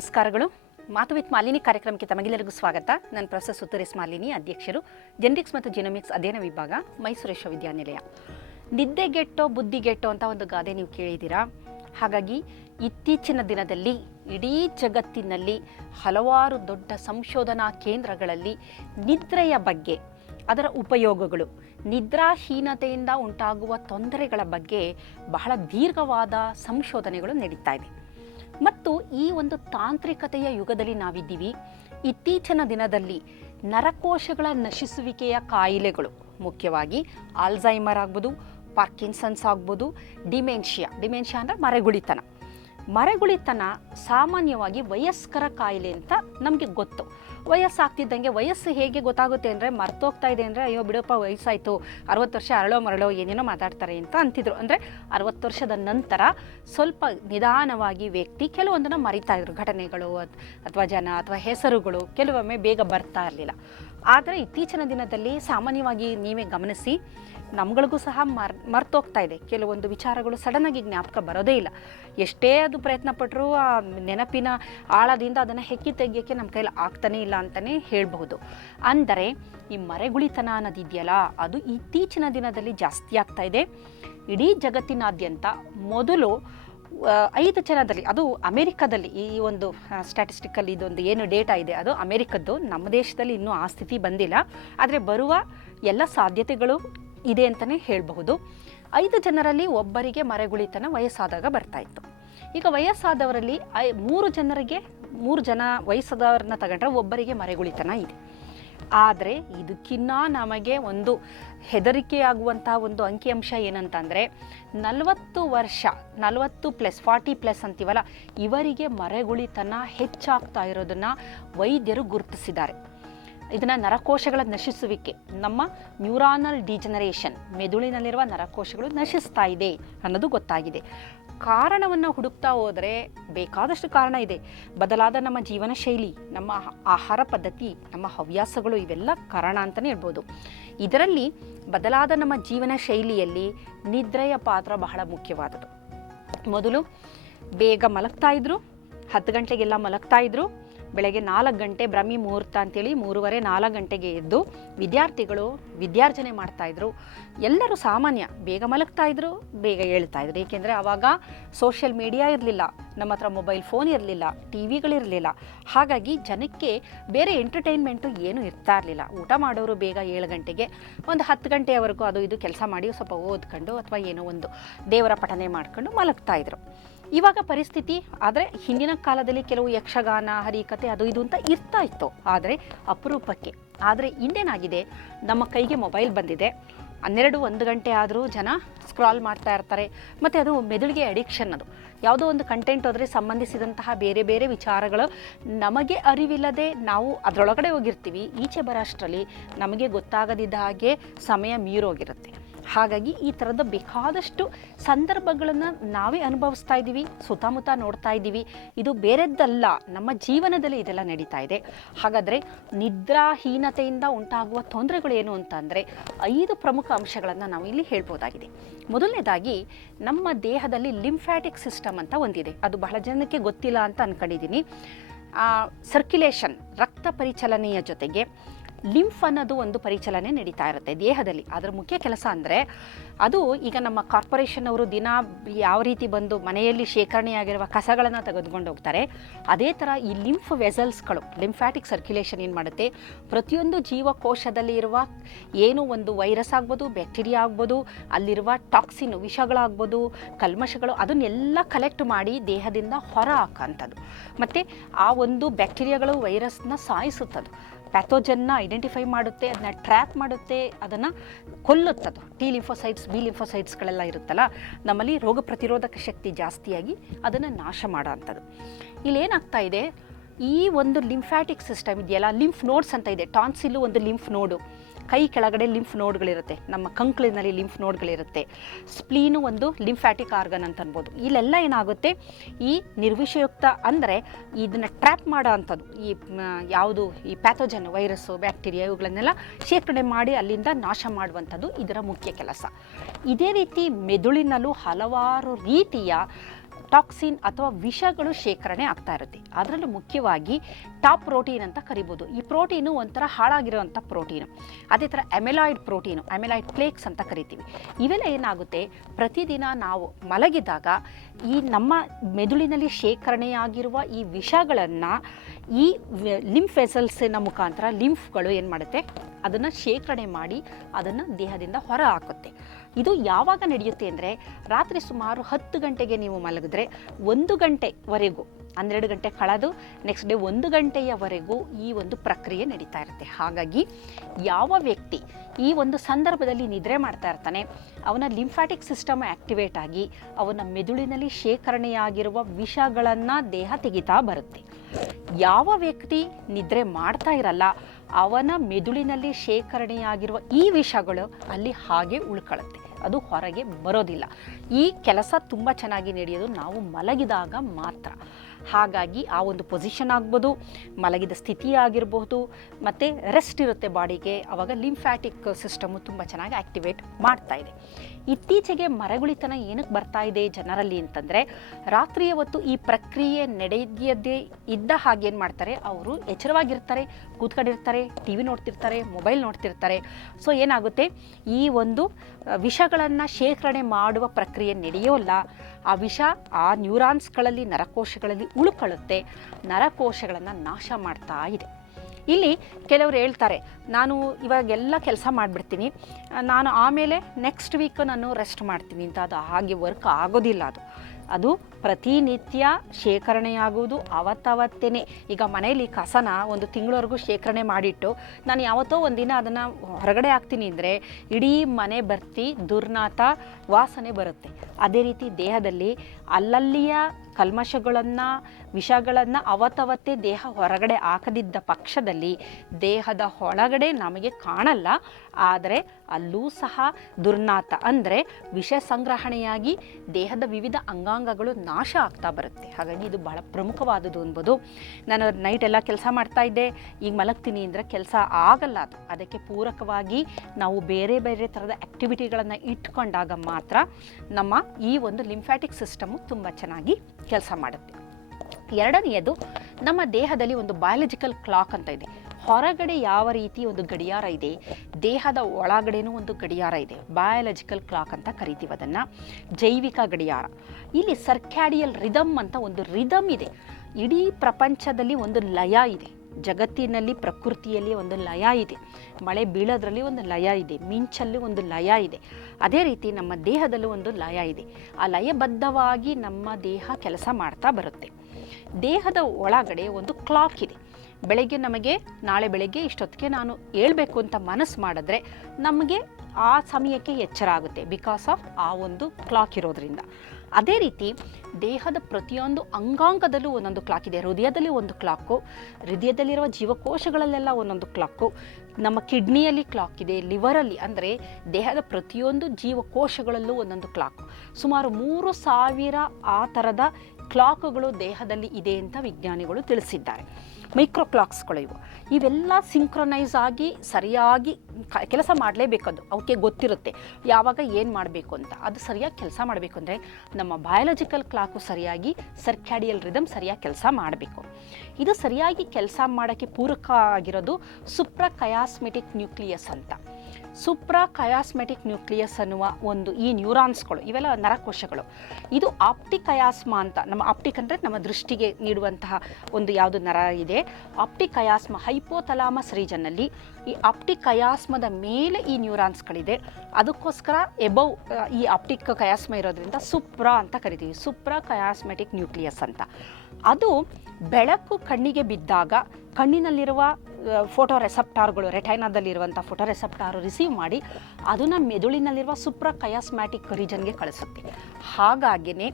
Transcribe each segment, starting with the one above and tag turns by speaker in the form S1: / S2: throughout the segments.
S1: ನಮಸ್ಕಾರಗಳು. ಮಾತು ವಿತ್ ಮಾಲಿನಿ ಕಾರ್ಯಕ್ರಮಕ್ಕೆ ತಮಗೆಲ್ಲರಿಗೂ ಸ್ವಾಗತ. ನಾನು ಪ್ರೊಫೆಸರ್ ಸುತ್ತರೇಸ್ ಮಾಲಿನಿ, ಅಧ್ಯಕ್ಷರು. ಜೆನೆಟಿಕ್ಸ್ ಮತ್ತು ಜಿನೋಮಿಕ್ಸ್ ಅಧ್ಯಯನ ವಿಭಾಗ, ಮೈಸೂರು ವಿಶ್ವವಿದ್ಯಾನಿಲಯ. ನಿದ್ದೆಗೆಟ್ಟೋ ಬುದ್ಧಿಗೆಟ್ಟೋ ಅಂತ ಒಂದು ಗಾದೆ ನೀವು ಕೇಳಿದ್ದೀರಾ? ಹಾಗಾಗಿ ಇತ್ತೀಚಿನ ದಿನದಲ್ಲಿ, ಇಡೀ ಜಗತ್ತಿನಲ್ಲಿ ಹಲವಾರು ದೊಡ್ಡ ಸಂಶೋಧನಾ ಕೇಂದ್ರಗಳಲ್ಲಿ ನಿದ್ರೆಯ ಬಗ್ಗೆ, ಅದರ ಉಪಯೋಗಗಳು, ನಿದ್ರಾಹೀನತೆಯಿಂದ ಉಂಟಾಗುವ ತೊಂದರೆಗಳ ಬಗ್ಗೆ ಬಹಳ ದೀರ್ಘವಾದ ಸಂಶೋಧನೆಗಳು ನಡೀತಾ ಇದೆ. ಮತ್ತು ಈ ಒಂದು ತಾಂತ್ರಿಕತೆಯ ಯುಗದಲ್ಲಿ ನಾವಿದ್ದೀವಿ. ಇತ್ತೀಚಿನ ದಿನದಲ್ಲಿ ನರಕೋಶಗಳ ನಶಿಸುವಿಕೆಯ ಕಾಯಿಲೆಗಳು, ಮುಖ್ಯವಾಗಿ ಆಲ್ಝೈಮರ್ ಆಗ್ಬೋದು, ಪಾರ್ಕಿನ್ಸನ್ಸ್ ಆಗ್ಬೋದು, ಡಿಮೆನ್ಷಿಯಾ ಡಿಮೆನ್ಷಿಯಾ ಅಂದರೆ ಮರೆಗುಳಿತನ. ಮರೆಗುಳಿತನ ಸಾಮಾನ್ಯವಾಗಿ ವಯಸ್ಕರ ಕಾಯಿಲೆ ಅಂತ ನಮಗೆ ಗೊತ್ತು. ವಯಸ್ಸಾಗ್ತಿದ್ದಂಗೆ, ವಯಸ್ಸು ಹೇಗೆ ಗೊತ್ತಾಗುತ್ತೆ ಅಂದರೆ ಮರ್ತೋಗ್ತಾ ಇದೆ ಅಂದರೆ, ಅಯ್ಯೋ ಬಿಡಪ್ಪ, ವಯಸ್ಸಾಯಿತು. ಅರವತ್ತು ವರ್ಷ ಅರಳೋ ಮರಳೋ ಏನೇನೋ ಮಾತಾಡ್ತಾರೆ ಅಂತ ಅಂತಿದ್ರು. ಅಂದರೆ ಅರವತ್ತು ವರ್ಷದ ನಂತರ ಸ್ವಲ್ಪ ನಿಧಾನವಾಗಿ ವ್ಯಕ್ತಿ ಕೆಲವೊಂದನ್ನು ಮರಿತಾ ಇದ್ರು. ಘಟನೆಗಳು ಅಥವಾ ಜನ, ಅಥವಾ ಹೆಸರುಗಳು ಕೆಲವೊಮ್ಮೆ ಬೇಗ ಬರ್ತಾ ಇರಲಿಲ್ಲ. ಆದರೆ ಇತ್ತೀಚಿನ ದಿನದಲ್ಲಿ ಸಾಮಾನ್ಯವಾಗಿ ನೀವೇ ಗಮನಿಸಿ ನಮ್ಗಳಿಗೂ ಸಹ ಮರ್, ಮರ್ತೋಗ್ತಾ ಇದೆ. ಕೆಲವೊಂದು ವಿಚಾರಗಳು ಸಡನ್ನಾಗಿ ಜ್ಞಾಪಕ ಬರೋದೇ ಇಲ್ಲ. ಎಷ್ಟೇ ಅದು ಪ್ರಯತ್ನ ಪಟ್ಟರೂ ಆ ನೆನಪಿನ ಆಳದಿಂದ ಅದನ್ನು ಹೆಕ್ಕಿ ತೆಗಿಯೋಕ್ಕೆ ನಮ್ಮ ಕೈಲಿ ಆಗ್ತಾನೇ ಇಲ್ಲ ಅಂತಲೇ ಹೇಳಬಹುದು. ಅಂದರೆ ಈ ಮರೆಗುಳಿತನ ಅನ್ನೋದಿದೆಯಲ್ಲ, ಅದು ಇತ್ತೀಚಿನ ದಿನದಲ್ಲಿ ಜಾಸ್ತಿ ಆಗ್ತಾ ಇದೆ. ಇಡೀ ಜಗತ್ತಿನಾದ್ಯಂತ ಮೊದಲು ಐದು ಜನದಲ್ಲಿ, ಅದು ಅಮೆರಿಕದಲ್ಲಿ, ಈ ಒಂದು ಸ್ಟ್ಯಾಟಿಸ್ಟಿಕಲ್ಲಿ ಇದೊಂದು ಏನು ಡೇಟಾ ಇದೆ, ಅದು ಅಮೆರಿಕದ್ದು. ನಮ್ಮ ದೇಶದಲ್ಲಿ ಇನ್ನೂ ಆ ಸ್ಥಿತಿ ಬಂದಿಲ್ಲ. ಆದರೆ ಬರುವ ಎಲ್ಲ ಸಾಧ್ಯತೆಗಳು ಇದೆ ಅಂತಲೇ ಹೇಳಬಹುದು. ಐದು ಜನರಲ್ಲಿ ಒಬ್ಬರಿಗೆ ಮರೆಗುಳಿತನ ವಯಸ್ಸಾದಾಗ ಬರ್ತಾ ಇತ್ತು. ಈಗ ವಯಸ್ಸಾದವರಲ್ಲಿ ಐ, ಮೂರು ಜನರಿಗೆ, ಮೂರು ಜನ ವಯಸ್ಸಾದವ್ರನ್ನ ತಗೊಂಡ್ರೆ ಒಬ್ಬರಿಗೆ ಮರೆಗುಳಿತನ ಇದೆ. ಆದರೆ ಇದಕ್ಕಿನ್ನ ನಮಗೆ ಒಂದು ಹೆದರಿಕೆಯಾಗುವಂಥ ಒಂದು ಅಂಕಿಅಂಶ ಏನಂತಂದರೆ, ನಲವತ್ತು ವರ್ಷ, ನಲವತ್ತು ಪ್ಲಸ್, ಫಾರ್ಟಿ ಪ್ಲಸ್ ಅಂತೀವಲ್ಲ, ಇವರಿಗೆ ಮರೆಗುಳಿತನ ಹೆಚ್ಚಾಗ್ತಾ ಇರೋದನ್ನು ವೈದ್ಯರು ಗುರುತಿಸಿದ್ದಾರೆ. ಇದನ್ನು ನರಕೋಶಗಳ ನಶಿಸುವಿಕೆ, ನಮ್ಮ ನ್ಯೂರಾನಲ್ ಡಿಜನರೇಷನ್ ಮೆದುಳಿನಲ್ಲಿರುವ ನರಕೋಶಗಳು ನಶಿಸ್ತಾ ಇದೆ ಅನ್ನೋದು ಗೊತ್ತಾಗಿದೆ. ಕಾರಣವನ್ನು ಹುಡುಕ್ತಾ ಹೋದರೆ ಬೇಕಾದಷ್ಟು ಕಾರಣ ಇದೆ. ಬದಲಾದ ನಮ್ಮ ಜೀವನ ಶೈಲಿ ನಮ್ಮ ಆಹಾರ ಪದ್ಧತಿ, ನಮ್ಮ ಹವ್ಯಾಸಗಳು ಇವೆಲ್ಲ ಕಾರಣ ಅಂತಲೇ ಹೇಳ್ಬೋದು. ಇದರಲ್ಲಿ ಬದಲಾದ ನಮ್ಮ ಜೀವನ ಶೈಲಿಯಲ್ಲಿ ನಿದ್ರೆಯ ಪಾತ್ರ ಬಹಳ ಮುಖ್ಯವಾದದ್ದು. ಮೊದಲು ಬೇಗ ಮಲಗ್ತಾ ಇದ್ರು, ಹತ್ತು ಗಂಟೆಗೆಲ್ಲ ಮಲಗ್ತಾ ಇದ್ರು ಬೆಳಗ್ಗೆ ನಾಲ್ಕು ಗಂಟೆ ಬ್ರಹ್ಮಿ ಮುಹೂರ್ತ ಅಂತೇಳಿ ಮೂರುವರೆ ನಾಲ್ಕು ಗಂಟೆಗೆ ಎದ್ದು ವಿದ್ಯಾರ್ಥಿಗಳು ವಿದ್ಯಾರ್ಜನೆ ಮಾಡ್ತಾಯಿದ್ರು ಎಲ್ಲರೂ ಸಾಮಾನ್ಯ, ಬೇಗ ಮಲಗ್ತಾಯಿದ್ರು ಬೇಗ ಹೇಳ್ತಾ ಇದ್ರು. ಏಕೆಂದರೆ ಆವಾಗ ಸೋಷಿಯಲ್ ಮೀಡಿಯಾ ಇರಲಿಲ್ಲ, ನಮ್ಮ ಹತ್ರ ಮೊಬೈಲ್ ಫೋನ್ ಇರಲಿಲ್ಲ ಟಿ ವಿಗಳಿರಲಿಲ್ಲ ಹಾಗಾಗಿ ಜನಕ್ಕೆ ಬೇರೆ ಎಂಟರ್ಟೈನ್ಮೆಂಟು ಏನೂ ಇರ್ತಾ ಇರಲಿಲ್ಲ. ಊಟ ಮಾಡೋರು ಬೇಗ ಏಳು ಗಂಟೆಗೆ, ಒಂದು ಹತ್ತು ಗಂಟೆಯವರೆಗೂ ಅದು ಇದು ಕೆಲಸ ಮಾಡಿ ಸ್ವಲ್ಪ ಓದ್ಕೊಂಡು ಅಥವಾ ಏನೋ ಒಂದು ದೇವರ ಪಠನೆ ಮಾಡ್ಕೊಂಡು ಮಲಗ್ತಾ ಇದ್ರು. ಇವಾಗ ಪರಿಸ್ಥಿತಿ, ಆದರೆ ಹಿಂದಿನ ಕಾಲದಲ್ಲಿ ಕೆಲವು ಯಕ್ಷಗಾನ, ಹರಿಕತೆ ಅದು ಇದು ಅಂತ ಇರ್ತಾ ಇತ್ತು. ಆದರೆ ಅಪರೂಪಕ್ಕೆ. ಆದರೆ ಇಂದೇನಾಗಿದೆ ನಮ್ಮ ಕೈಗೆ ಮೊಬೈಲ್ ಬಂದಿದೆ. ಹನ್ನೆರಡು, ಒಂದು ಗಂಟೆ ಆದರೂ ಜನ ಸ್ಕ್ರಾಲ್ ಮಾಡ್ತಾ ಇರ್ತಾರೆ. ಮತ್ತು ಅದು ಮೆದುಳಿಗೆ ಅಡಿಕ್ಷನ್ ಅದು. ಯಾವುದೋ ಒಂದು ಕಂಟೆಂಟ್ ಹೋದರೆ ಸಂಬಂಧಿಸಿದಂತಹ ಬೇರೆ ಬೇರೆ ವಿಚಾರಗಳು ನಮಗೆ ಅರಿವಿಲ್ಲದೆ ನಾವು ಅದರೊಳಗಡೆ ಹೋಗಿರ್ತೀವಿ. ಈಚೆ ಬರೋಷ್ಟರಲ್ಲಿ ನಮಗೆ ಗೊತ್ತಾಗದಿದ್ದ ಹಾಗೆ ಸಮಯ ಮೀರೋಗಿರುತ್ತೆ. ಹಾಗಾಗಿ ಈ ಥರದ ಬೇಕಾದಷ್ಟು ಸಂದರ್ಭಗಳನ್ನು ನಾವೇ ಅನುಭವಿಸ್ತಾ ಇದ್ದೀವಿ, ಸುತ್ತಮುತ್ತ ನೋಡ್ತಾ ಇದ್ದೀವಿ. ಇದು ಬೇರೆದ್ದಲ್ಲ, ನಮ್ಮ ಜೀವನದಲ್ಲಿ ಇದೆಲ್ಲ ನಡೀತಾ ಇದೆ. ಹಾಗಾದರೆ ನಿದ್ರಾಹೀನತೆಯಿಂದ ಉಂಟಾಗುವ ತೊಂದರೆಗಳು ಏನು ಅಂತಂದರೆ ಐದು ಪ್ರಮುಖ ಅಂಶಗಳನ್ನು ನಾವು ಇಲ್ಲಿ ಹೇಳ್ಬೋದಾಗಿದೆ. ಮೊದಲನೇದಾಗಿ, ನಮ್ಮ ದೇಹದಲ್ಲಿ ಲಿಂಫ್ಯಾಟಿಕ್ ಸಿಸ್ಟಮ್ ಅಂತ ಒಂದಿದೆ. ಅದು ಬಹಳ ಜನಕ್ಕೆ ಗೊತ್ತಿಲ್ಲ ಅಂತ ಅಂದ್ಕೊಂಡಿದ್ದೀನಿ ಸರ್ಕ್ಯುಲೇಷನ್, ರಕ್ತ ಪರಿಚಲನೆಯ ಜೊತೆಗೆ ಲಿಂಫ್ ಅನ್ನೋದು ಒಂದು ಪರಿಚಲನೆ ನಡೀತಾ ಇರುತ್ತೆ ದೇಹದಲ್ಲಿ. ಅದರ ಮುಖ್ಯ ಕೆಲಸ ಅಂದರೆ ಅದು ಈಗ ನಮ್ಮ ಕಾರ್ಪೊರೇಷನ್ ಅವರು ದಿನ ಯಾವ ರೀತಿ ಬಂದು ಮನೆಯಲ್ಲಿ ಶೇಖರಣೆಯಾಗಿರುವ ಕಸಗಳನ್ನು ತೆಗೆದುಕೊಂಡು ಹೋಗ್ತಾರೆ. ಅದೇ ಥರ ಈ ಲಿಂಫ್ ವೆಸಲ್ಸ್ಗಳು, ಲಿಂಫ್ಯಾಟಿಕ್ ಸರ್ಕ್ಯುಲೇಷನ್ ಏನು ಮಾಡುತ್ತೆ? ಪ್ರತಿಯೊಂದು ಜೀವಕೋಶದಲ್ಲಿ ಇರುವ ಏನು ಒಂದು ವೈರಸ್ ಆಗ್ಬೋದು, ಬ್ಯಾಕ್ಟೀರಿಯಾ ಆಗ್ಬೋದು, ಅಲ್ಲಿರುವ ಟಾಕ್ಸಿನ್ ವಿಷಗಳಾಗ್ಬೋದು, ಕಲ್ಮಶಗಳು ಅದನ್ನೆಲ್ಲ ಕಲೆಕ್ಟ್ ಮಾಡಿ ದೇಹದಿಂದ ಹೊರ ಹಾಕೋಂಥದ್ದು ಮತ್ತು ಆ ಒಂದು ಬ್ಯಾಕ್ಟೀರಿಯಾಗಳು ವೈರಸ್ನ ಸಾಯಿಸುತ್ತದು ಪ್ಯಾಥೋಜನ್ನ ಐಡೆಂಟಿಫೈ ಮಾಡುತ್ತೆ ಅದನ್ನ ಟ್ರ್ಯಾಪ್ ಮಾಡುತ್ತೆ, ಅದನ್ನು ಕೊಲ್ಲುತ್ತದು ಟಿ ಲಿಂಫೋಸೈಟ್ಸ್ ಬಿ ಲಿಂಫೋಸೈಟ್ಸ್ಗಳೆಲ್ಲ ಇರುತ್ತಲ್ಲ, ನಮ್ಮಲ್ಲಿ ರೋಗ ಪ್ರತಿರೋಧಕ ಶಕ್ತಿ ಜಾಸ್ತಿಯಾಗಿ ಅದನ್ನು ನಾಶ ಮಾಡೋ ಅಂಥದ್ದು ಇಲ್ಲೇನಾಗ್ತಾ ಇದೆ, ಈ ಒಂದು ಲಿಂಫ್ಯಾಟಿಕ್ ಸಿಸ್ಟಮ್ ಇದೆಯಲ್ಲ ಲಿಂಫ್ ನೋಡ್ಸ್ ಅಂತ ಇದೆ ಟಾನ್ಸಿಲ್ಲು ಒಂದು ಲಿಂಫ್ ನೋಡು ಕೈ ಕೆಳಗಡೆ ಲಿಂಫ್ ನೋಡ್ಗಳಿರುತ್ತೆ. ನಮ್ಮ ಕಂಕ್ಳಿನಲ್ಲಿ ಲಿಂಫ್ ನೋಡ್ಗಳಿರುತ್ತೆ. ಸ್ಪ್ಲೀನು ಒಂದು ಲಿಂಫ್ಯಾಟಿಕ್ ಆರ್ಗನ್ ಅಂತ ಅನ್ಬೋದು. ಇಲ್ಲೆಲ್ಲ ಏನಾಗುತ್ತೆ? ಈ ನಿರ್ವಿಷಯುಕ್ತ ಅಂದರೆ ಇದನ್ನು ಟ್ರ್ಯಾಪ್ ಮಾಡೋ ಅಂಥದ್ದು. ಈ ಯಾವುದು ಈ ಪ್ಯಾಥೋಜನ್, ವೈರಸ್ಸು, ಬ್ಯಾಕ್ಟೀರಿಯಾ ಇವುಗಳನ್ನೆಲ್ಲ ಶೇಖರಣೆ ಮಾಡಿ ಅಲ್ಲಿಂದ ನಾಶ ಮಾಡುವಂಥದ್ದು ಇದರ ಮುಖ್ಯ ಕೆಲಸ. ಇದೇ ರೀತಿ ಮೆದುಳಿನಲ್ಲೂ ಹಲವಾರು ರೀತಿಯ ಟಾಕ್ಸಿನ್ ಅಥವಾ ವಿಷಗಳು ಶೇಖರಣೆ ಆಗ್ತಾ ಇರುತ್ತೆ. ಅದರಲ್ಲೂ ಮುಖ್ಯವಾಗಿ ಟಾಪ್ ಪ್ರೋಟೀನ್ ಅಂತ ಕರಿಬೋದು. ಈ ಪ್ರೋಟೀನು ಒಂಥರ ಹಾಳಾಗಿರುವಂಥ ಪ್ರೋಟೀನು. ಅದೇ ಥರ ಅಮೆಲಾಯ್ಡ್ ಪ್ರೋಟೀನು, ಅಮೆಲಾಯ್ಡ್ ಫ್ಲೇಕ್ಸ್ ಅಂತ ಕರಿತೀವಿ. ಇವೆಲ್ಲ ಏನಾಗುತ್ತೆ? ಪ್ರತಿದಿನ ನಾವು ಮಲಗಿದಾಗ ಈ ನಮ್ಮ ಮೆದುಳಿನಲ್ಲಿ ಶೇಖರಣೆಯಾಗಿರುವ ಈ ವಿಷಗಳನ್ನು ಈ ಲಿಂಫ್ ವೆಸಲ್ಸಿನ ಮುಖಾಂತರ ಲಿಂಫ್ಗಳು ಏನು ಮಾಡುತ್ತೆ ಅದನ್ನು ಶೇಖರಣೆ ಮಾಡಿ ಅದನ್ನು ದೇಹದಿಂದ ಹೊರ ಹಾಕುತ್ತೆ ಇದು ಯಾವಾಗ ನಡೆಯುತ್ತೆ ಅಂದರೆ ರಾತ್ರಿ ಸುಮಾರು ಹತ್ತು ಗಂಟೆಗೆ ನೀವು ಮಲಗಿದ್ರೆ ಒಂದು ಗಂಟೆವರೆಗೂ, ಹನ್ನೆರಡು ಗಂಟೆ ಕಳೆದು ನೆಕ್ಸ್ಟ್ ಡೇ ಒಂದು ಗಂಟೆಯವರೆಗೂ ಈ ಒಂದು ಪ್ರಕ್ರಿಯೆ ನಡೀತಾ ಇರುತ್ತೆ. ಹಾಗಾಗಿ ಯಾವ ವ್ಯಕ್ತಿ ಈ ಒಂದು ಸಂದರ್ಭದಲ್ಲಿ ನಿದ್ರೆ ಮಾಡ್ತಾ ಇರ್ತಾನೆ, ಅವನ ಲಿಂಫ್ಯಾಟಿಕ್ ಸಿಸ್ಟಮ್ ಆ್ಯಕ್ಟಿವೇಟ್ ಆಗಿ ಅವನ ಮೆದುಳಿನಲ್ಲಿ ಶೇಖರಣೆಯಾಗಿರುವ ವಿಷಗಳನ್ನು ದೇಹ ತೆಗಿತಾ ಬರುತ್ತೆ. ಯಾವ ವ್ಯಕ್ತಿ ನಿದ್ರೆ ಮಾಡ್ತಾ ಇರಲ್ಲ, ಅವನ ಮೆದುಳಿನಲ್ಲಿ ಶೇಖರಣೆಯಾಗಿರುವ ಈ ವಿಷಗಳು ಅಲ್ಲಿ ಹಾಗೆ ಉಳ್ಕೊಳ್ಳುತ್ತೆ. ಅದು ಹೊರಗೆ ಬರೋದಿಲ್ಲ. ಈ ಕೆಲಸ ತುಂಬ ಚೆನ್ನಾಗಿ ನಡೆಯೋದು ನಾವು ಮಲಗಿದಾಗ ಮಾತ್ರ. ಹಾಗಾಗಿ ಆ ಒಂದು ಪೊಸಿಷನ್ ಆಗ್ಬೋದು, ಮಲಗಿದ ಸ್ಥಿತಿ ಆಗಿರಬಹುದು, ಮತ್ತು ರೆಸ್ಟ್ ಇರುತ್ತೆ ಬಾಡಿಗೆ ಆವಾಗ ಲಿಂಫ್ಯಾಟಿಕ್ ಸಿಸ್ಟಮು ತುಂಬ ಚೆನ್ನಾಗಿ ಆ್ಯಕ್ಟಿವೇಟ್ ಮಾಡ್ತಾ ಇದೆ. ಇತ್ತೀಚೆಗೆ ಮರಗುಳಿತನ ಏನಕ್ಕೆ ಬರ್ತಾ ಇದೆ ಜನರಲ್ಲಿ ಅಂತಂದರೆ ರಾತ್ರಿಯ ಹೊತ್ತು ಈ ಪ್ರಕ್ರಿಯೆ ನಡೆಯದೇ ಇದ್ದ ಹಾಗೆ ಏನು ಮಾಡ್ತಾರೆ, ಅವರು ಎಚ್ಚರವಾಗಿರ್ತಾರೆ, ಕೂತ್ಕೊಂಡಿರ್ತಾರೆ ಟಿ ವಿ ನೋಡ್ತಿರ್ತಾರೆ, ಮೊಬೈಲ್ ನೋಡ್ತಿರ್ತಾರೆ. ಸೊ ಏನಾಗುತ್ತೆ? ಈ ಒಂದು ವಿಷಗಳನ್ನು ಶೇಖರಣೆ ಮಾಡುವ ಪ್ರಕ್ರಿಯೆ ನಡೆಯೋಲ್ಲ ಆ ವಿಷ ಆ ನ್ಯೂರಾನ್ಸ್ಗಳಲ್ಲಿ, ನರಕೋಶಗಳಲ್ಲಿ ಉಳ್ಕೊಳ್ಳುತ್ತೆ, ನರಕೋಶಗಳನ್ನು ನಾಶ ಮಾಡ್ತಾ ಇದೆ. ಇಲ್ಲಿ ಕೆಲವರು ಹೇಳ್ತಾರೆ, ನಾನು ಇವಾಗೆಲ್ಲ ಕೆಲಸ ಮಾಡಿಬಿಡ್ತೀನಿ. ನಾನು ಆಮೇಲೆ ನೆಕ್ಸ್ಟ್ ವೀಕ್ ನಾನು ರೆಸ್ಟ್ ಮಾಡ್ತೀನಿ. ಅಂತ ಅದು ಹಾಗೆ ವರ್ಕ್ ಆಗೋದಿಲ್ಲ ಅದು. ಅದು ಪ್ರತಿನಿತ್ಯ ಶೇಖರಣೆಯಾಗುವುದು ಅವತ್ತವತ್ತೇ ಈಗ ಮನೆಯಲ್ಲಿ ಕಸನ ಒಂದು ತಿಂಗಳವರೆಗೂ ಶೇಖರಣೆ ಮಾಡಿಟ್ಟು ನಾನು ಯಾವತ್ತೋ ಒಂದಿನ ಅದನ್ನು ಹೊರಗಡೆ ಹಾಕ್ತೀನಿ ಅಂದರೆ ಇಡೀ ಮನೆ ಬರ್ತಿ ದುರ್ನಾತ ವಾಸನೆ ಬರುತ್ತೆ. ಅದೇ ರೀತಿ ದೇಹದಲ್ಲಿ ಅಲ್ಲಲ್ಲಿಯ ಕಲ್ಮಶಗಳನ್ನು, ವಿಷಗಳನ್ನು ಅವತ್ತವತ್ತೇ ದೇಹ ಹೊರಗಡೆ ಹಾಕದಿದ್ದ ಪಕ್ಷದಲ್ಲಿ ದೇಹದ ಒಳಗಡೆ ನಮಗೆ ಕಾಣಲ್ಲ. ಆದರೆ ಅಲ್ಲೂ ಸಹ ದುರ್ನಾತ ಅಂದರೆ ವಿಷ ಸಂಗ್ರಹಣೆಯಾಗಿ ದೇಹದ ವಿವಿಧ ಅಂಗಾಂಗಗಳು ನಾಶ ಆಗ್ತಾ ಬರುತ್ತೆ. ಹಾಗಾಗಿ ಇದು ಬಹಳ ಪ್ರಮುಖವಾದದ್ದು ಅನ್ಬೋದು ನಾನು ನೈಟ್ ಎಲ್ಲ ಕೆಲಸ ಮಾಡ್ತಾ ಇದ್ದೆ. ಈಗ ಮಲಗ್ತೀನಿ ಅಂದರೆ ಕೆಲಸ ಆಗಲ್ಲ ಅದು. ಅದಕ್ಕೆ ಪೂರಕವಾಗಿ ನಾವು ಬೇರೆ ಬೇರೆ ಥರದ ಆ್ಯಕ್ಟಿವಿಟಿಗಳನ್ನು ಇಟ್ಕೊಂಡಾಗ ಮಾತ್ರ ನಮ್ಮ ಈ ಒಂದು ಲಿಂಫ್ಯಾಟಿಕ್ ಸಿಸ್ಟಮು ತುಂಬ ಚೆನ್ನಾಗಿ ಕೆಲಸ ಮಾಡುತ್ತೆ. ಎರಡನೆಯದು ನಮ್ಮ ದೇಹದಲ್ಲಿ ಒಂದು ಬಯಾಲಜಿಕಲ್ ಕ್ಲಾಕ್ ಅಂತ ಇದೆ. ಹೊರಗಡೆ ಯಾವ ರೀತಿ ಒಂದು ಗಡಿಯಾರ ಇದೆ, ದೇಹದ ಒಳಗಡೆನೂ ಒಂದು ಗಡಿಯಾರ ಇದೆ ಬಯಾಲಜಿಕಲ್ ಕ್ಲಾಕ್ ಅಂತ ಕರಿತೀವಿ ಅದನ್ನು, ಜೈವಿಕ ಗಡಿಯಾರ. ಇಲ್ಲಿ ಸರ್ಕ್ಯಾಡಿಯಲ್ ರಿದಮ್ ಅಂತ ಒಂದು ರಿದಮ್ ಇದೆ. ಇಡೀ ಪ್ರಪಂಚದಲ್ಲಿ ಒಂದು ಲಯ ಇದೆ, ಜಗತ್ತಿನಲ್ಲಿ ಪ್ರಕೃತಿಯಲ್ಲಿ ಒಂದು ಲಯ ಇದೆ, ಮಳೆ ಬೀಳೋದ್ರಲ್ಲಿ ಒಂದು ಲಯ ಇದೆ, ಮಿಂಚಲ್ಲಿ ಒಂದು ಲಯ ಇದೆ, ಅದೇ ರೀತಿ ನಮ್ಮ ದೇಹದಲ್ಲೂ ಒಂದು ಲಯ ಇದೆ. ಆ ಲಯಬದ್ಧವಾಗಿ ನಮ್ಮ ದೇಹ ಕೆಲಸ ಮಾಡ್ತಾ ಬರುತ್ತೆ. ದೇಹದ ಒಳಗಡೆ ಒಂದು ಕ್ಲಾಕ್ ಇದೆ. ಬೆಳಗ್ಗೆ ನಮಗೆ, ನಾಳೆ ಬೆಳಗ್ಗೆ ಇಷ್ಟೊತ್ತಿಗೆ ನಾನು ಹೇಳ್ಬೇಕು ಅಂತ ಮನಸ್ಸು ಮಾಡಿದ್ರೆ ನಮಗೆ ಆ ಸಮಯಕ್ಕೆ ಎಚ್ಚರ ಆಗುತ್ತೆ ಬಿಕಾಸ್ ಆಫ್ ಆ ಒಂದು ಕ್ಲಾಕ್ ಇರೋದ್ರಿಂದ. ಅದೇ ರೀತಿ ದೇಹದ ಪ್ರತಿಯೊಂದು ಅಂಗಾಂಗದಲ್ಲೂ ಒಂದೊಂದು ಕ್ಲಾಕ್ ಇದೆ. ಹೃದಯದಲ್ಲಿ ಒಂದು ಕ್ಲಾಕು ಹೃದಯದಲ್ಲಿರುವ ಜೀವಕೋಶಗಳಲ್ಲೆಲ್ಲ ಒಂದೊಂದು ಕ್ಲಾಕು ನಮ್ಮ ಕಿಡ್ನಿಯಲ್ಲಿ ಕ್ಲಾಕ್ ಇದೆ ಲಿವರಲ್ಲಿ ಅಂದರೆ ದೇಹದ ಪ್ರತಿಯೊಂದು ಜೀವಕೋಶಗಳಲ್ಲೂ ಒಂದೊಂದು ಕ್ಲಾಕ್ ಸುಮಾರು ಮೂರು ಸಾವಿರ ಆ ಥರದ ಕ್ಲಾಕ್ಗಳು ದೇಹದಲ್ಲಿ ಇದೆ ಅಂತ ವಿಜ್ಞಾನಿಗಳು ತಿಳಿಸಿದ್ದಾರೆ. ಮೈಕ್ರೋ ಕ್ಲಾಕ್ಸ್ಗಳು ಇವು ಇವೆಲ್ಲ ಸಿಂಕ್ರೊನೈಸ್ ಆಗಿ ಸರಿಯಾಗಿ ಕೆಲಸ ಮಾಡಲೇಬೇಕದು ಅವಕ್ಕೆ ಗೊತ್ತಿರುತ್ತೆ. ಯಾವಾಗ ಏನು ಮಾಡಬೇಕು ಅಂತ. ಅದು ಸರಿಯಾಗಿ ಕೆಲಸ ಮಾಡಬೇಕು ಅಂದರೆ ನಮ್ಮ ಬಯಾಲಜಿಕಲ್ ಕ್ಲಾಕು ಸರಿಯಾಗಿ ಸರ್ಕ್ಯಾಡಿಯಲ್ ರಿದಮ್ ಸರಿಯಾಗಿ ಕೆಲಸ ಮಾಡಬೇಕು. ಇದು ಸರಿಯಾಗಿ ಕೆಲಸ ಮಾಡೋಕ್ಕೆ ಪೂರಕ ಆಗಿರೋದು ಸುಪ್ರಕಯಾಸ್ಮೆಟಿಕ್ ನ್ಯೂಕ್ಲಿಯಸ್ ಅಂತ. ಸುಪ್ರಾ ಕಯಾಸ್ಮೆಟಿಕ್ ನ್ಯೂಕ್ಲಿಯಸ್ ಅನ್ನುವ ಒಂದು ಈ ನ್ಯೂರಾನ್ಸ್ಗಳು, ಇವೆಲ್ಲ ನರಕೋಶಗಳು. ಇದು ಆಪ್ಟಿಕ್ ಕಯಾಸ್ಮ ಅಂತ, ನಮ್ಮ ಆಪ್ಟಿಕ್ ಅಂದರೆ ನಮ್ಮ ದೃಷ್ಟಿಗೆ ನೀಡುವಂತಹ ಒಂದು ಯಾವುದು ನರ ಇದೆ. ಆಪ್ಟಿಕ್ ಕಯಾಸ್ಮ ಹೈಪೋಥಲಾಮಸ್ ರೀಜನ್ನಲ್ಲಿ ಈ ಆಪ್ಟಿಕ್ ಕಯಾಸ್ಮದ ಮೇಲೆ ಈ ನ್ಯೂರಾನ್ಸ್ಗಳಿದೆ. ಅದಕ್ಕೋಸ್ಕರ ಎಬವ್, ಈ ಆಪ್ಟಿಕ್ ಕಯಾಸ್ಮ ಇರೋದ್ರಿಂದ ಸುಪ್ರಾ ಅಂತ ಕರಿತೀವಿ, ಸುಪ್ರಾ ಕಯಾಸ್ಮೆಟಿಕ್ ನ್ಯೂಕ್ಲಿಯಸ್ ಅಂತ. ಅದು ಬೆಳಕು ಕಣ್ಣಿಗೆ ಬಿದ್ದಾಗ, ಕಣ್ಣಿನಲ್ಲಿರುವ ಫೋಟೋ ರೆಸೆಪ್ಟಾರ್ಗಳು ರೆಟೈನಾದಲ್ಲಿರುವಂಥ ಫೋಟೋ ರೆಸೆಪ್ಟಾರು ರಿಸೀವ್ ಮಾಡಿ ಅದನ್ನು ಮೆದುಳಿನಲ್ಲಿರುವ ಸುಪ್ರ ಕಯಾಸ್ಮ್ಯಾಟಿಕ್ ರೀಜನ್ಗೆ ಕಳಿಸುತ್ತೆ. ಹಾಗಾಗಿಯೇ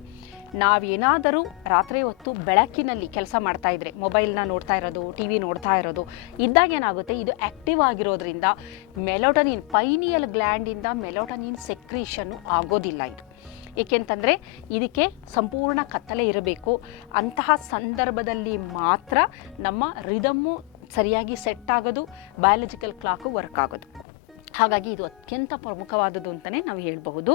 S1: ನಾವೇನಾದರೂ ರಾತ್ರಿ ಹೊತ್ತು ಬೆಳಕಿನಲ್ಲಿ ಕೆಲಸ ಮಾಡ್ತಾ ಇದ್ರೆ ಮೊಬೈಲ್ನ ನೋಡ್ತಾ ಇರೋದು ಟಿ ವಿ ನೋಡ್ತಾ ಇರೋದು, ಇದ್ದಾಗ ಏನಾಗುತ್ತೆ? ಇದು ಆ್ಯಕ್ಟಿವ್ ಆಗಿರೋದ್ರಿಂದ ಮೆಲೋಟನಿನ್ ಪೈನಿಯಲ್ ಗ್ಲ್ಯಾಂಡಿಂದ ಮೆಲೋಟನಿನ್ ಸೆಕ್ರೀಷನ್ನು ಆಗೋದಿಲ್ಲ ಇದು. ಏಕೆಂತಂದರೆ ಇದಕ್ಕೆ ಸಂಪೂರ್ಣ ಕತ್ತಲೆ ಇರಬೇಕು. ಅಂತಹ ಸಂದರ್ಭದಲ್ಲಿ ಮಾತ್ರ ನಮ್ಮ ರಿದಮ್ಮು ಸರಿಯಾಗಿ ಸೆಟ್ ಆಗೋದು ಬಯಾಲಜಿಕಲ್ ಕ್ಲಾಕು ವರ್ಕ್ ಆಗೋದು. ಹಾಗಾಗಿ ಇದು ಅತ್ಯಂತ ಪ್ರಮುಖವಾದದ್ದು ಅಂತಲೇ ನಾವು ಹೇಳಬಹುದು.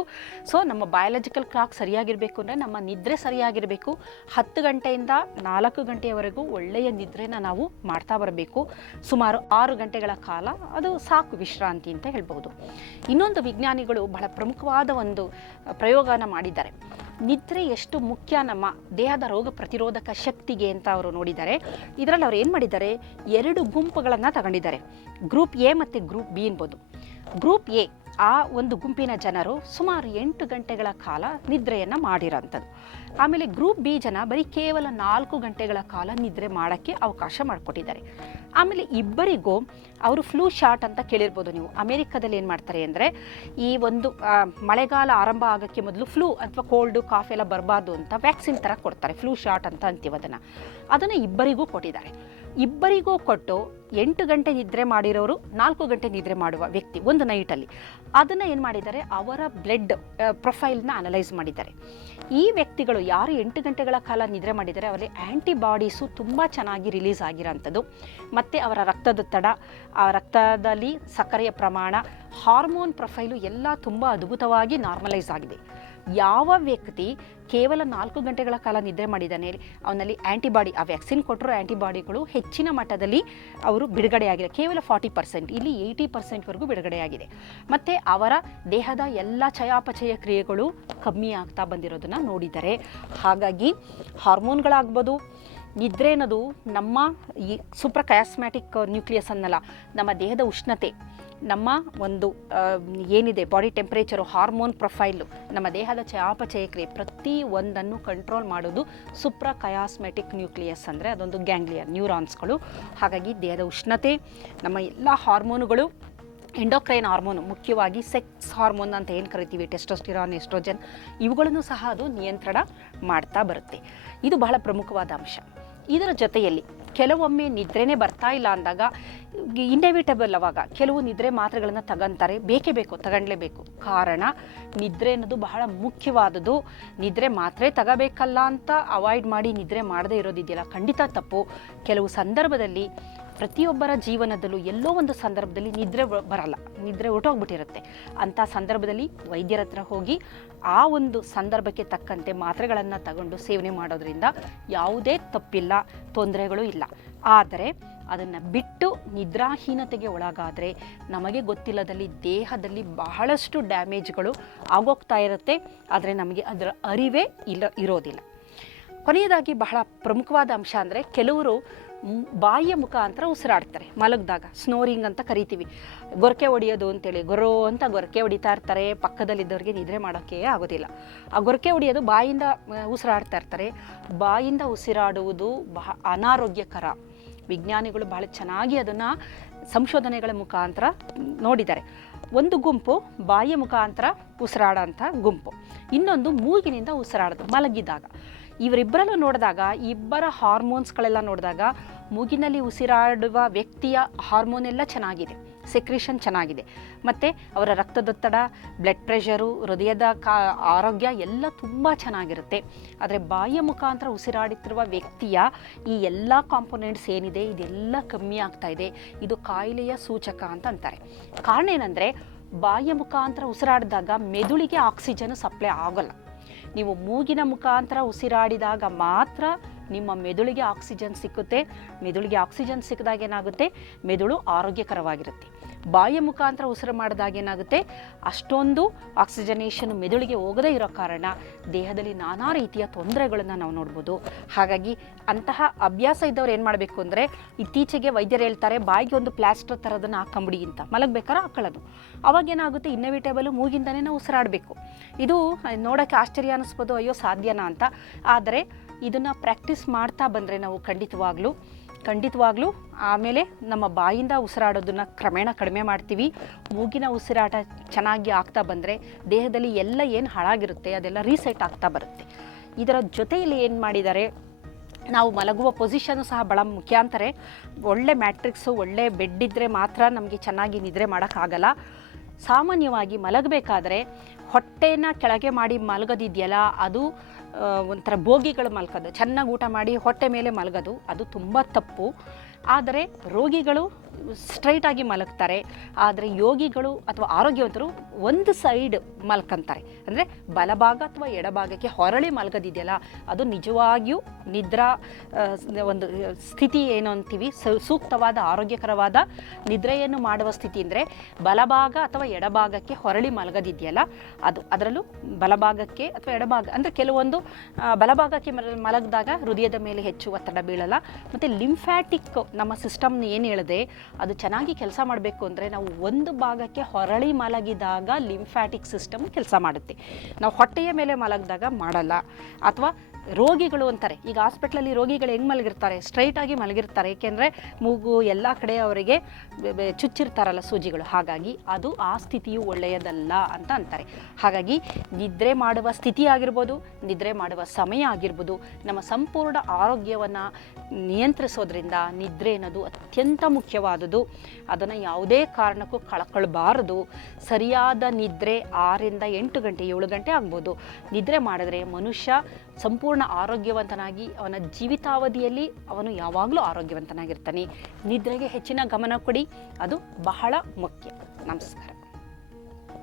S1: ಸೊ ನಮ್ಮ ಬಯಾಲಜಿಕಲ್ ಕ್ಲಾಕ್ ಸರಿಯಾಗಿರಬೇಕು ಅಂದರೆ ನಮ್ಮ ನಿದ್ರೆ ಸರಿಯಾಗಿರಬೇಕು. ಹತ್ತು ಗಂಟೆಯಿಂದ ನಾಲ್ಕು ಗಂಟೆಯವರೆಗೂ ಒಳ್ಳೆಯ ನಿದ್ರೆನ ನಾವು ಮಾಡ್ತಾ ಬರಬೇಕು. ಸುಮಾರು ಆರು ಗಂಟೆಗಳ ಕಾಲ ಅದು ಸಾಕು ವಿಶ್ರಾಂತಿ ಅಂತ ಹೇಳ್ಬೋದು ಇನ್ನೊಂದು ವಿಜ್ಞಾನಿಗಳು ಬಹಳ ಪ್ರಮುಖವಾದ ಒಂದು ಪ್ರಯೋಗನ ಮಾಡಿದ್ದಾರೆ. ನಿದ್ರೆ ಎಷ್ಟು ಮುಖ್ಯ ನಮ್ಮ ದೇಹದ ರೋಗ ಪ್ರತಿರೋಧಕ ಶಕ್ತಿಗೆ ಅಂತ ಅವರು ನೋಡಿದ್ದಾರೆ. ಇದರಲ್ಲಿ ಅವ್ರು ಏನು ಮಾಡಿದ್ದಾರೆ? ಎರಡು ಗುಂಪುಗಳನ್ನು ತಗೊಂಡಿದ್ದಾರೆ. ಗ್ರೂಪ್ ಎ ಮತ್ತು ಗ್ರೂಪ್ ಬಿ ಅನ್ಬೋದು. ಗ್ರೂಪ್ ಎ, ಆ ಒಂದು ಗುಂಪಿನ ಜನರು ಸುಮಾರು ಎಂಟು ಗಂಟೆಗಳ ಕಾಲ ನಿದ್ರೆಯನ್ನು ಮಾಡಿರೋಂಥದ್ದು. ಆಮೇಲೆ ಗ್ರೂಪ್ ಬಿ ಜನ ಬರೀ ಕೇವಲ ನಾಲ್ಕು ಗಂಟೆಗಳ ಕಾಲ ನಿದ್ರೆ ಮಾಡೋಕ್ಕೆ ಅವಕಾಶ ಮಾಡಿಕೊಟ್ಟಿದ್ದಾರೆ. ಆಮೇಲೆ ಇಬ್ಬರಿಗೂ ಅವರು ಫ್ಲೂ ಶಾಟ್ ಅಂತ ಕೇಳಿರ್ಬೋದು ನೀವು. ಅಮೇರಿಕಾದಲ್ಲಿ ಏನು ಮಾಡ್ತಾರೆ ಅಂದರೆ, ಈ ಒಂದು ಮಳೆಗಾಲ ಆರಂಭ ಆಗೋಕ್ಕೆ ಮೊದಲು ಫ್ಲೂ ಅಥವಾ ಕೋಲ್ಡು, ಕಾಫ್ ಎಲ್ಲ ಬರಬಾರ್ದು ಅಂತ ವ್ಯಾಕ್ಸಿನ್ ಥರ ಕೊಡ್ತಾರೆ. ಫ್ಲೂ ಶಾಟ್ ಅಂತ ಅಂತೀವಿ ಅದನ್ನು. ಅದನ್ನು ಇಬ್ಬರಿಗೂ ಕೊಟ್ಟಿದ್ದಾರೆ. ಇಬ್ಬರಿಗೂ ಕೊಟ್ಟು ಎಂಟು ಗಂಟೆ ನಿದ್ರೆ ಮಾಡಿರೋರು ನಾಲ್ಕು ಗಂಟೆ ನಿದ್ರೆ ಮಾಡುವ ವ್ಯಕ್ತಿ ಒಂದು ನೈಟಲ್ಲಿ ಅದನ್ನು ಏನು ಮಾಡಿದ್ದಾರೆ? ಅವರ ಬ್ಲಡ್ ಪ್ರೊಫೈಲ್ನ ಅನಲೈಸ್ ಮಾಡಿದ್ದಾರೆ. ಈ ವ್ಯಕ್ತಿಗಳು ಯಾರು ಎಂಟು ಗಂಟೆಗಳ ಕಾಲ ನಿದ್ರೆ ಮಾಡಿದ್ದಾರೆ? ಅವರಲ್ಲಿ ಆ್ಯಂಟಿಬಾಡೀಸು ತುಂಬ ಚೆನ್ನಾಗಿ ರಿಲೀಸ್ ಆಗಿರೋಂಥದ್ದು. ಮತ್ತು ಅವರ ರಕ್ತದೊತ್ತಡ ಆ ರಕ್ತದಲ್ಲಿ ಸಕ್ಕರೆಯ ಪ್ರಮಾಣ ಹಾರ್ಮೋನ್ ಪ್ರೊಫೈಲು ಎಲ್ಲ ತುಂಬ ಅದ್ಭುತವಾಗಿ ನಾರ್ಮಲೈಸ್ ಆಗಿದೆ. ಯಾವ ವ್ಯಕ್ತಿ ಕೇವಲ ನಾಲ್ಕು ಗಂಟೆಗಳ ಕಾಲ ನಿದ್ರೆ ಮಾಡಿದ್ದಾನೆ, ಅವನಲ್ಲಿ ಆ್ಯಂಟಿಬಾಡಿ ಆ ವ್ಯಾಕ್ಸಿನ್ ಕೊಟ್ಟರು ಆ್ಯಂಟಿಬಾಡಿಗಳು ಹೆಚ್ಚಿನ ಮಟ್ಟದಲ್ಲಿ ಅವರು ಬಿಡುಗಡೆಯಾಗಿದೆ. ಕೇವಲ ಫಾರ್ಟಿ ಪರ್ಸೆಂಟ್ ಇಲ್ಲಿ ಏಯ್ಟಿ ಪರ್ಸೆಂಟ್ವರೆಗೂ ಬಿಡುಗಡೆಯಾಗಿದೆ. ಮತ್ತು ಅವರ ದೇಹದ ಎಲ್ಲ ಚಯಾಪಚಯ ಕ್ರಿಯೆಗಳು ಕಮ್ಮಿ ಆಗ್ತಾ ಬಂದಿರೋದನ್ನು ನೋಡಿದ್ದಾರೆ ಹಾಗಾಗಿ ಹಾರ್ಮೋನ್ಗಳಾಗ್ಬೋದು ನಿದ್ರೆ ಅನ್ನೋದು ನಮ್ಮ ಈ ಸೂಪ್ರ ಕಯಾಸ್ಮ್ಯಾಟಿಕ್ ನ್ಯೂಕ್ಲಿಯಸ್ ಅನ್ನಲ್ಲ, ನಮ್ಮ ದೇಹದ ಉಷ್ಣತೆ, ನಮ್ಮ ಒಂದು ಏನಿದೆ ಬಾಡಿ ಟೆಂಪ್ರೇಚರು ಹಾರ್ಮೋನ್ ಪ್ರೊಫೈಲು ನಮ್ಮ ದೇಹದ ಚಯಾಪಚಯಕ್ರಿಯೆ ಪ್ರತಿ ಒಂದನ್ನು ಕಂಟ್ರೋಲ್ ಮಾಡೋದು ಸುಪ್ರ ಕಯಾಸ್ಮೆಟಿಕ್ ನ್ಯೂಕ್ಲಿಯಸ್ ಅಂದರೆ ಅದೊಂದು ಗ್ಯಾಂಗ್ಲಿಯರ್ ನ್ಯೂರಾನ್ಸ್ಗಳು ಹಾಗಾಗಿ ದೇಹದ ಉಷ್ಣತೆ, ನಮ್ಮ ಎಲ್ಲ ಹಾರ್ಮೋನುಗಳು ಎಂಡೋಕ್ರೈನ್ ಹಾರ್ಮೋನು ಮುಖ್ಯವಾಗಿ ಸೆಕ್ಸ್ ಹಾರ್ಮೋನ್ ಅಂತ ಏನು ಕರಿತೀವಿ ಟೆಸ್ಟೋಸ್ಟಿರಾನ್ ಎಸ್ಟ್ರೋಜನ್ ಇವುಗಳನ್ನು ಸಹ ಅದು ನಿಯಂತ್ರಣ ಮಾಡ್ತಾ ಬರುತ್ತೆ. ಇದು ಬಹಳ ಪ್ರಮುಖವಾದ ಅಂಶ. ಇದರ ಜೊತೆಯಲ್ಲಿ ಕೆಲವೊಮ್ಮೆ ನಿದ್ರೆನೇ ಬರ್ತಾ ಇಲ್ಲ ಅಂದಾಗ ಇಂಡೆವಿಟಬಲ್ ಅವಾಗ ಕೆಲವು ನಿದ್ರೆ ಮಾತ್ರೆಗಳನ್ನು ತಗೊಂತಾರೆ. ಬೇಕೇ ಬೇಕು ತಗೊಳ್ಲೇಬೇಕು ಕಾರಣ ನಿದ್ರೆ ಅನ್ನೋದು ಬಹಳ ಮುಖ್ಯವಾದದ್ದು. ನಿದ್ರೆ ಮಾತ್ರೆ ತಗೋಬೇಕಲ್ಲ ಅಂತ ಅವಾಯ್ಡ್ ಮಾಡಿ ನಿದ್ರೆ ಮಾಡದೇ ಇರೋದಿದೆಯಲ್ಲ. ಖಂಡಿತ ತಪ್ಪು. ಕೆಲವು ಸಂದರ್ಭದಲ್ಲಿ ಪ್ರತಿಯೊಬ್ಬರ ಜೀವನದಲ್ಲೂ ಎಲ್ಲೋ ಒಂದು ಸಂದರ್ಭದಲ್ಲಿ ನಿದ್ರೆ ಬರಲ್ಲ, ನಿದ್ರೆ ಹೊರಟೋಗ್ಬಿಟ್ಟಿರುತ್ತೆ ಅಂಥ ಸಂದರ್ಭದಲ್ಲಿ ವೈದ್ಯರ ಹತ್ರ ಹೋಗಿ ಆ ಒಂದು ಸಂದರ್ಭಕ್ಕೆ ತಕ್ಕಂತೆ ಮಾತ್ರೆಗಳನ್ನು ತಗೊಂಡು ಸೇವನೆ ಮಾಡೋದ್ರಿಂದ ಯಾವುದೇ ತಪ್ಪಿಲ್ಲ, ತೊಂದರೆಗಳು ಇಲ್ಲ. ಆದರೆ ಅದನ್ನು ಬಿಟ್ಟು ನಿದ್ರಾಹೀನತೆಗೆ ಒಳಗಾದರೆ ನಮಗೆ ಗೊತ್ತಿಲ್ಲದಲ್ಲಿ ದೇಹದಲ್ಲಿ ಬಹಳಷ್ಟು ಡ್ಯಾಮೇಜ್ಗಳು ಆಗೋಗ್ತಾ ಇರುತ್ತೆ, ಆದರೆ ನಮಗೆ ಅದರ ಅರಿವೇ ಇಲ್ಲ ಇರೋದಿಲ್ಲ. ಕೊನೆಯದಾಗಿ ಬಹಳ ಪ್ರಮುಖವಾದ ಅಂಶ ಅಂದರೆ ಕೆಲವರು ಬಾಯಿಯ ಮುಖಾಂತರ ಉಸಿರಾಡ್ತಾರೆ, ಮಲಗಿದಾಗ. ಸ್ನೋರಿಂಗ್ ಅಂತ ಕರಿತೀವಿ. ಗೊರಕೆ ಹೊಡೆಯೋದು ಅಂತೇಳಿ ಗೊರೋ ಅಂತ ಗೊರಕೆ ಹೊಡಿತಾ ಇರ್ತಾರೆ. ಪಕ್ಕದಲ್ಲಿದ್ದವ್ರಿಗೆ ನಿದ್ರೆ ಮಾಡೋಕ್ಕೆ ಆಗೋದಿಲ್ಲ. ಆ ಗೊರಕೆ ಹೊಡೆಯೋದು ಬಾಯಿಂದ ಉಸಿರಾಡ್ತಾ ಇರ್ತಾರೆ. ಬಾಯಿಂದ ಉಸಿರಾಡುವುದು ಬಹ, ಅನಾರೋಗ್ಯಕರ. ವಿಜ್ಞಾನಿಗಳು ಬಹಳ ಚೆನ್ನಾಗಿ ಅದನ್ನು ಸಂಶೋಧನೆಗಳ ಮುಖಾಂತರ ನೋಡಿದ್ದಾರೆ. ಒಂದು ಗುಂಪು ಬಾಯಿಯ ಮುಖಾಂತರ ಉಸಿರಾಡೋಂಥ ಗುಂಪು. ಇನ್ನೊಂದು ಮೂಗಿನಿಂದ ಉಸಿರಾಡೋದು, ಮಲಗಿದಾಗ. ಇವರಿಬ್ಬರಲ್ಲೂ ನೋಡಿದಾಗ, ಇಬ್ಬರ ಹಾರ್ಮೋನ್ಸ್ಗಳೆಲ್ಲ ನೋಡಿದಾಗ ಮೂಗಿನಲ್ಲಿ ಉಸಿರಾಡುವ ವ್ಯಕ್ತಿಯ ಹಾರ್ಮೋನ್ ಎಲ್ಲ ಚೆನ್ನಾಗಿದೆ ಸೆಕ್ರೇಷನ್ ಚೆನ್ನಾಗಿದೆ. ಮತ್ತು ಅವರ ರಕ್ತದೊತ್ತಡ ಬ್ಲಡ್ ಪ್ರೆಷರು ಹೃದಯದ ಕಾ, ಆರೋಗ್ಯ ಎಲ್ಲ ತುಂಬ ಚೆನ್ನಾಗಿರುತ್ತೆ. ಆದರೆ ಬಾಯಿಯ ಮುಖಾಂತರ ಉಸಿರಾಡುತ್ತಿರುವ ವ್ಯಕ್ತಿಯ ಈ ಎಲ್ಲ ಕಾಂಪೊನೆಂಟ್ಸ್ ಏನಿದೆ, ಇದೆಲ್ಲ ಕಮ್ಮಿ ಆಗ್ತಾ ಇದೆ. ಇದು ಕಾಯಿಲೆಯ ಸೂಚಕ ಅಂತ ಅಂತಾರೆ. ಕಾರಣ ಏನಂದರೆ, ಬಾಯಿಯ ಮುಖಾಂತರ ಉಸಿರಾಡಿದಾಗ ಮೆದುಳಿಗೆ ಆಕ್ಸಿಜನ್ ಸಪ್ಲೈ ಆಗೋಲ್ಲ. ನೀವು ಮೂಗಿನ ಮುಖಾಂತರ ಉಸಿರಾಡಿದಾಗ ಮಾತ್ರ ನಿಮ್ಮ ಮೆದುಳಿಗೆ ಆಕ್ಸಿಜನ್ ಸಿಕ್ಕುತ್ತೆ. ಮೆದುಳಿಗೆ ಆಕ್ಸಿಜನ್ ಸಿಕ್ಕಿದಾಗ ಏನಾಗುತ್ತೆ? ಮೆದುಳು ಆರೋಗ್ಯಕರವಾಗಿರುತ್ತೆ. ಬಾಯಿಯ ಮುಖಾಂತರ ಉಸಿರು ಮಾಡಿದಾಗ ಏನಾಗುತ್ತೆ? ಅಷ್ಟೊಂದು ಆಕ್ಸಿಜನೇಷನ್ ಮೆದುಳಿಗೆ ಹೋಗದೇ ಇರೋ ಕಾರಣ ದೇಹದಲ್ಲಿ ನಾನಾ ರೀತಿಯ ತೊಂದರೆಗಳನ್ನು ನಾವು ನೋಡ್ಬೋದು. ಹಾಗಾಗಿ ಅಂತಹ ಅಭ್ಯಾಸ ಇದ್ದವ್ರು ಏನು ಮಾಡಬೇಕು ಅಂದರೆ ಇತ್ತೀಚೆಗೆ ವೈದ್ಯರು ಹೇಳ್ತಾರೆ, ಬಾಯಿಗೆ ಒಂದು ಪ್ಲಾಸ್ಟರ್ ಥರದನ್ನು ಹಾಕೊಂಬಿಡಿ ಅಂತ ಮಲಗಬೇಕಾದ್ರೆ ಹಾಕೊಳ್ಳೋದು. ಅವಾಗ ಏನಾಗುತ್ತೆ? ಇನ್ನವಿಟೇಬಲ್ ಮೂಗಿಂದನೇ ನಾವು ಉಸಿರಾಡಬೇಕು. ಇದು ನೋಡೋಕ್ಕೆ ಆಶ್ಚರ್ಯ ಅನ್ನಿಸ್ಬೋದು ಅಯ್ಯೋ ಸಾಧ್ಯನಾ ಅಂತ. ಆದರೆ ಇದನ್ನು ಪ್ರಾಕ್ಟೀಸ್ ಮಾಡ್ತಾ ಬಂದರೆ ನಾವು ಖಂಡಿತವಾಗ್ಲೂ ಖಂಡಿತವಾಗ್ಲೂ. ಆಮೇಲೆ ನಮ್ಮ ಬಾಯಿಂದ ಉಸಿರಾಡೋದನ್ನು ಕ್ರಮೇಣ ಕಡಿಮೆ ಮಾಡ್ತೀವಿ. ಮೂಗಿನ ಉಸಿರಾಟ ಚೆನ್ನಾಗಿ ಆಗ್ತಾ ಬಂದರೆ ದೇಹದಲ್ಲಿ ಎಲ್ಲ ಏನು ಹಾಳಾಗಿರುತ್ತೆ ಅದೆಲ್ಲ ರೀಸೆಟ್ ಆಗ್ತಾ ಬರುತ್ತೆ. ಇದರ ಜೊತೆಯಲ್ಲಿ ಏನು ಮಾಡಿದ್ದಾರೆ ನಾವು ಮಲಗುವ ಪೊಸಿಷನು ಸಹ ಭಾಳ ಮುಖ್ಯ ಅಂತಾರೆ. ಒಳ್ಳೆ ಮ್ಯಾಟ್ರಿಕ್ಸು ಒಳ್ಳೆ ಬೆಡ್ ಇದ್ದರೆ ಮಾತ್ರ ನಮಗೆ ಚೆನ್ನಾಗಿ ನಿದ್ರೆ ಮಾಡೋಕ್ಕಾಗಲ್ಲ ಸಾಮಾನ್ಯವಾಗಿ ಮಲಗಬೇಕಾದ್ರೆ ಹೊಟ್ಟೆನ ಕೆಳಗೆ ಮಾಡಿ ಮಲಗೋದಿದೆಯಲ್ಲ, ಅದು ಒಂಥರ ಬೋಗಿಗಳು ಮಲ್ಕೋದು ಚೆನ್ನಾಗಿ ಊಟ ಮಾಡಿ ಹೊಟ್ಟೆ ಮೇಲೆ ಮಲಗೋದು. ಅದು ತುಂಬ ತಪ್ಪು. ಆದರೆ ರೋಗಿಗಳು ಸ್ಟ್ರೈಟಾಗಿ ಮಲಗ್ತಾರೆ. ಆದರೆ ಯೋಗಿಗಳು ಅಥವಾ ಆರೋಗ್ಯವಂತರು ಒಂದು ಸೈಡ್ ಮಲ್ಕಂತಾರೆ. ಅಂದರೆ ಬಲಭಾಗ ಅಥವಾ ಎಡಭಾಗಕ್ಕೆ ಹೊರಳಿ ಮಲಗದಿದೆಯಲ್ಲ, ಅದು ನಿಜವಾಗಿಯೂ ನಿದ್ರಾ ಒಂದು ಸ್ಥಿತಿ ಏನು ಅಂತೀವಿ? ಸೂಕ್ತವಾದ, ಆರೋಗ್ಯಕರವಾದ ನಿದ್ರೆಯನ್ನು ಮಾಡುವ ಸ್ಥಿತಿ ಅಂದರೆ ಬಲಭಾಗ ಅಥವಾ ಎಡಭಾಗಕ್ಕೆ ಹೊರಳಿ ಮಲಗದಿದೆಯಲ್ಲ, ಅದು ಅದರಲ್ಲೂ ಬಲಭಾಗಕ್ಕೆ ಅಥವಾ ಎಡಭಾಗ, ಅಂದರೆ ಕೆಲವೊಂದು ಬಲಭಾಗಕ್ಕೆ ಮಲ, ಮಲಗಿದಾಗ ಹೃದಯದ ಮೇಲೆ ಹೆಚ್ಚು ಒತ್ತಡ ಬೀಳಲ್ಲ. ಮತ್ತು ಲಿಂಫ್ಯಾಟಿಕ್ ನಮ್ಮ ಸಿಸ್ಟಮ್ನ ಏನು ಹೇಳಿದೆ? ಅದು ಚೆನ್ನಾಗಿ ಕೆಲಸ ಮಾಡಬೇಕು ಅಂದರೆ ನಾವು ಒಂದು ಭಾಗಕ್ಕೆ ಹೊರಳಿ ಮಲಗಿದಾಗ ಲಿಂಫ್ಯಾಟಿಕ್ ಸಿಸ್ಟಮ್ ಕೆಲಸ ಮಾಡುತ್ತೆ. ನಾವು ಹೊಟ್ಟೆಯ ಮೇಲೆ ಮಲಗಿದಾಗ ಮಾಡಲ್ಲ. ಅಥವಾ ರೋಗಿಗಳು ಅಂತಾರೆ. ಈಗ ಹಾಸ್ಪಿಟ್ಲಲ್ಲಿ ರೋಗಿಗಳು ಹೆಂಗೆ ಮಲಗಿರ್ತಾರೆ? ಸ್ಟ್ರೈಟಾಗಿ ಮಲಗಿರ್ತಾರೆ. ಏಕೆಂದರೆ ಮೂಗು ಎಲ್ಲ ಕಡೆ ಅವರಿಗೆ ಚುಚ್ಚಿರ್ತಾರಲ್ಲ ಸೂಜಿಗಳು. ಹಾಗಾಗಿ ಅದು ಆ ಸ್ಥಿತಿಯು ಒಳ್ಳೆಯದಲ್ಲ ಅಂತ ಅಂತಾರೆ. ಹಾಗಾಗಿ ನಿದ್ರೆ ಮಾಡುವ ಸ್ಥಿತಿ ಆಗಿರ್ಬೋದು, ನಿದ್ರೆ ಮಾಡುವ ಸಮಯ ಆಗಿರ್ಬೋದು, ನಮ್ಮ ಸಂಪೂರ್ಣ ಆರೋಗ್ಯವನ್ನು ನಿಯಂತ್ರಿಸೋದ್ರಿಂದ ನಿದ್ರೆ ಅನ್ನೋದು ಅತ್ಯಂತ ಮುಖ್ಯವಾದುದು ಅದನ್ನು ಯಾವುದೇ ಕಾರಣಕ್ಕೂ ಕಳ್ಕೊಳ್ಬಾರದು. ಸರಿಯಾದ ನಿದ್ರೆ ಆರರಿಂದ ಎಂಟು ಗಂಟೆ, ಏಳು ಗಂಟೆ ಆಗ್ಬೋದು. ನಿದ್ರೆ ಮಾಡಿದ್ರೆ ಮನುಷ್ಯ ಸಂಪೂರ್ಣ ಆರೋಗ್ಯವಂತನಾಗಿ ಅವನ ಜೀವಿತಾವಧಿಯಲ್ಲಿ ಅವನು ಯಾವಾಗಲೂ ಆರೋಗ್ಯವಂತನಾಗಿರ್ತಾನೆ. ನಿದ್ರೆಗೆ ಹೆಚ್ಚಿನ ಗಮನ ಕೊಡಿ. ಅದು ಬಹಳ ಮುಖ್ಯ. ನಮಸ್ಕಾರ.